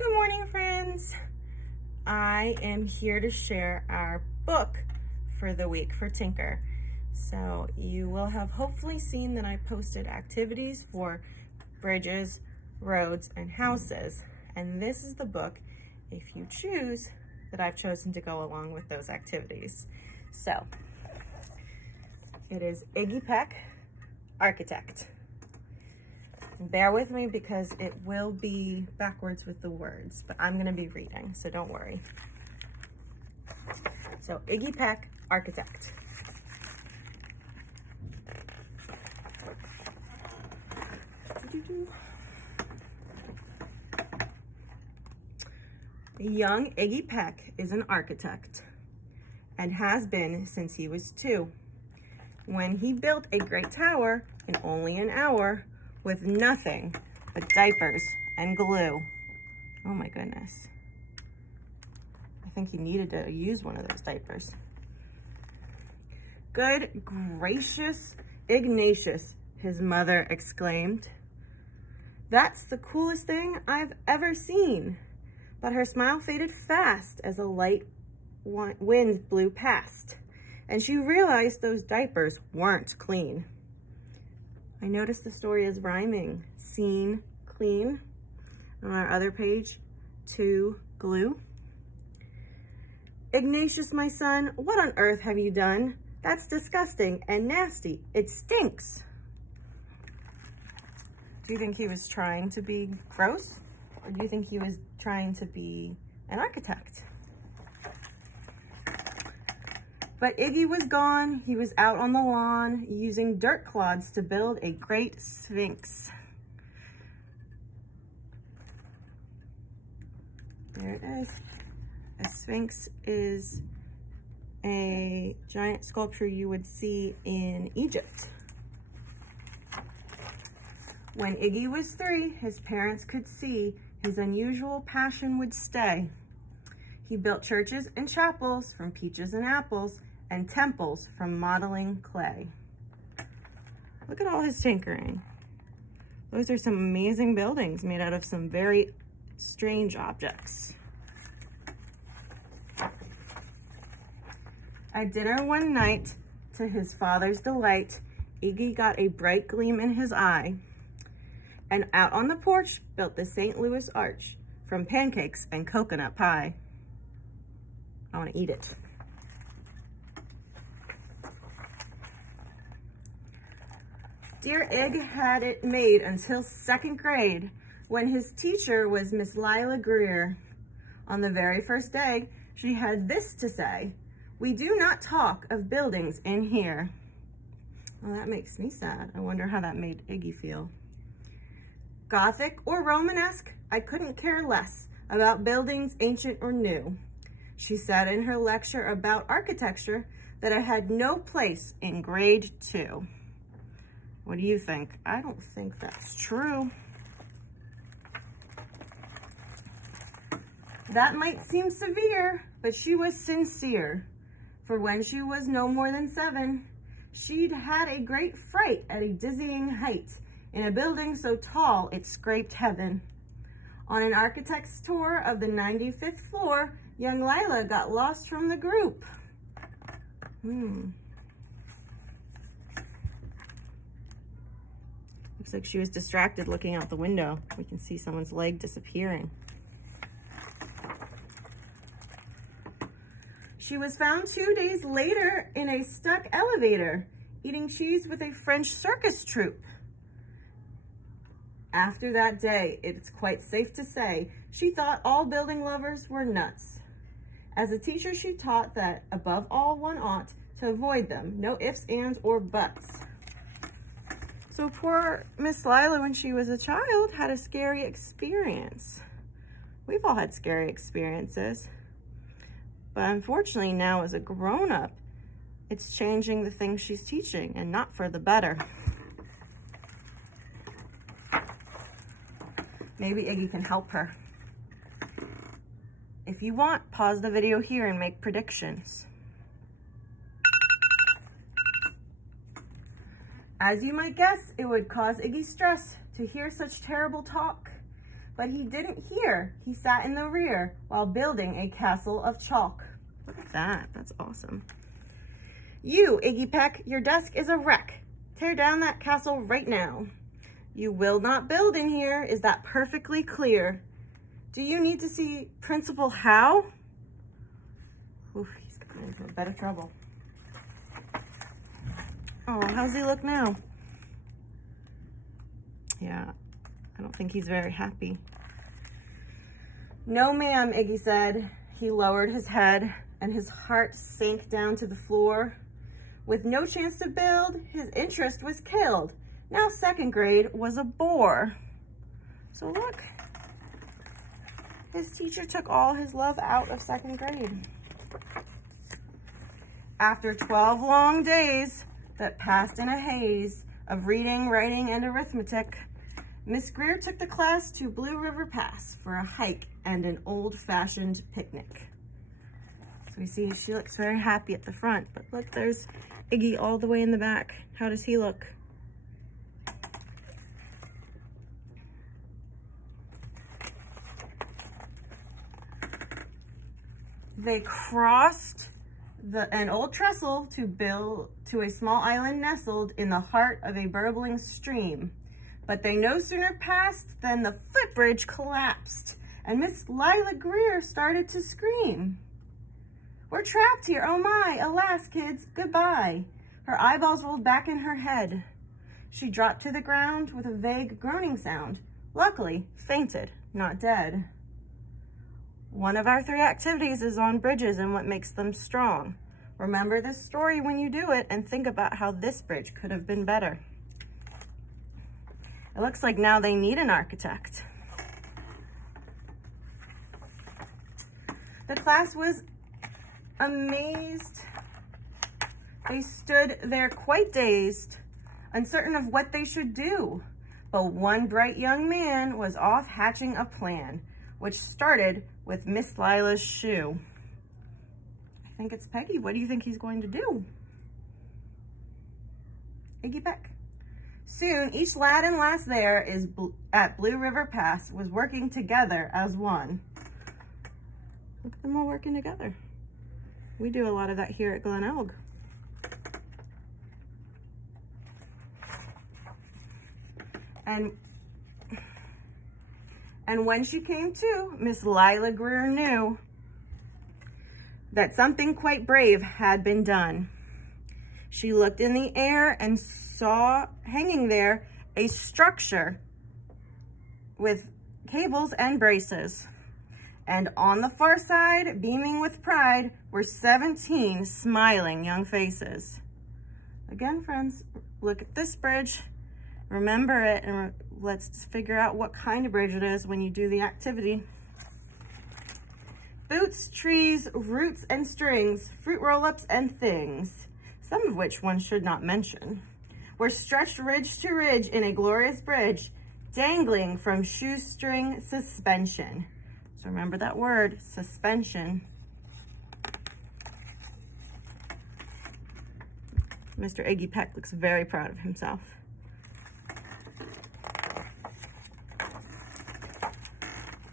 Good morning, friends. I am here to share our book for the week for Tinker. So you will have hopefully seen that I posted activities for bridges, roads, and houses. And this is the book, if you choose, that I've chosen to go along with those activities. So it is Iggy Peck, Architect. Bear with me because it will be backwards with the words, but I'm gonna be reading, so don't worry. So Iggy Peck, Architect. Young Iggy Peck is an architect and has been since he was 2, when he built a great tower in only an hour with nothing but diapers and glue. Oh my goodness. I think he needed to use one of those diapers. Good gracious Ignatius, his mother exclaimed. That's the coolest thing I've ever seen. But her smile faded fast as a light wind blew past, and she realized those diapers weren't clean. I noticed the story is rhyming. Seen, clean. On our other page, to glue. Ignatius, my son, what on earth have you done? That's disgusting and nasty. It stinks. Do you think he was trying to be gross? Or do you think he was trying to be an architect? But Iggy was gone. He was out on the lawn using dirt clods to build a great sphinx. There it is. A sphinx is a giant sculpture you would see in Egypt. When Iggy was 3, his parents could see his unusual passion would stay. He built churches and chapels from peaches and apples, and temples from modeling clay. Look at all his tinkering. Those are some amazing buildings made out of some very strange objects. At dinner one night, to his father's delight, Iggy got a bright gleam in his eye, and out on the porch built the St. Louis Arch from pancakes and coconut pie. I want to eat it. Dear Ig had it made until 2nd grade, when his teacher was Miss Lila Greer. On the very first day, she had this to say: "We do not talk of buildings in here." Well, that makes me sad. I wonder how that made Iggy feel. Gothic or Romanesque, I couldn't care less about buildings ancient or new. She said in her lecture about architecture that I had no place in grade 2. What do you think? I don't think that's true. That might seem severe, but she was sincere. For when she was no more than 7, she'd had a great fright at a dizzying height in a building so tall it scraped heaven. On an architect's tour of the 95th floor, young Lila got lost from the group. Looks like she was distracted looking out the window. We can see someone's leg disappearing. She was found 2 days later in a stuck elevator, eating cheese with a French circus troupe. After that day, it's quite safe to say, she thought all building lovers were nuts. As a teacher, she taught that, above all, one ought to avoid them. No ifs, ands, or buts. So poor Miss Lila, when she was a child, had a scary experience. We've all had scary experiences. But unfortunately, now as a grown-up, it's changing the things she's teaching, and not for the better. Maybe Iggy can help her. If you want, pause the video here and make predictions. As you might guess, it would cause Iggy stress to hear such terrible talk. but he didn't hear. He sat in the rear while building a castle of chalk. Look at that, that's awesome. You, Iggy Peck, your desk is a wreck. Tear down that castle right now. You will not build in here, is that perfectly clear? Do you need to see Principal How? Oof, he's gotten into a bit of trouble. Oh, how's he look now? Yeah, I don't think he's very happy. No, ma'am, Iggy said. He lowered his head and his heart sank down to the floor. With no chance to build, his interest was killed. Now second grade was a bore. So look, his teacher took all his love out of second grade. After 12 long days that passed in a haze of reading, writing, and arithmetic, Miss Greer took the class to Blue River Pass for a hike and an old-fashioned picnic. So we see she looks very happy at the front, but look, there's Iggy all the way in the back. How does he look? They crossed an old trestle to a small island nestled in the heart of a burbling stream. But they no sooner passed than the footbridge collapsed, and Miss Lila Greer started to scream. We're trapped here, oh my, alas, kids, goodbye. Her eyeballs rolled back in her head. She dropped to the ground with a vague groaning sound. Luckily, fainted, not dead. One of our 3 activities is on bridges and what makes them strong. Remember this story when you do it and think about how this bridge could have been better. It looks like now they need an architect. The class was amazed. They stood there quite dazed, uncertain of what they should do. But one bright young man was off hatching a plan, which started with Miss Lila's shoe. I think it's Peggy. What do you think he's going to do? Iggy Peck. Soon, each lad and lass there at Blue River Pass was working together as one. Look at them all working together. We do a lot of that here at Glen Elg. And when she came to, Miss Lila Greer knew that something quite brave had been done. She looked in the air and saw hanging there a structure with cables and braces. And on the far side, beaming with pride, were 17 smiling young faces. Again, friends, look at this bridge. Remember it, and let's figure out what kind of bridge it is when you do the activity. Boots, trees, roots, and strings, fruit roll-ups, and things, some of which one should not mention, were stretched ridge to ridge in a glorious bridge, dangling from shoestring suspension. So remember that word, suspension. Mr. Iggy Peck looks very proud of himself.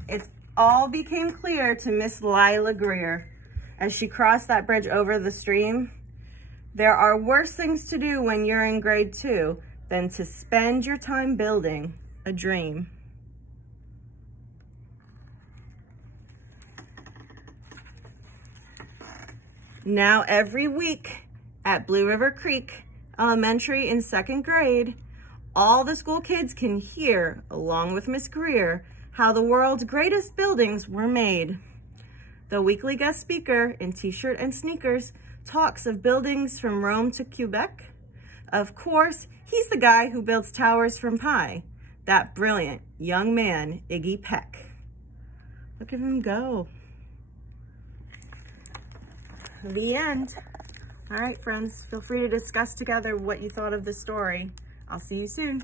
It all became clear to Miss Lila Greer as she crossed that bridge over the stream. There are worse things to do when you're in grade 2 than to spend your time building a dream. Now every week at Blue River Creek Elementary in 2nd grade, all the school kids can hear, along with Miss Greer, how the world's greatest buildings were made. The weekly guest speaker in t-shirt and sneakers talks of buildings from Rome to Quebec. Of course, he's the guy who builds towers from pie, that brilliant young man, Iggy Peck. Look at him go. The end. All right, friends, feel free to discuss together what you thought of the story. I'll see you soon.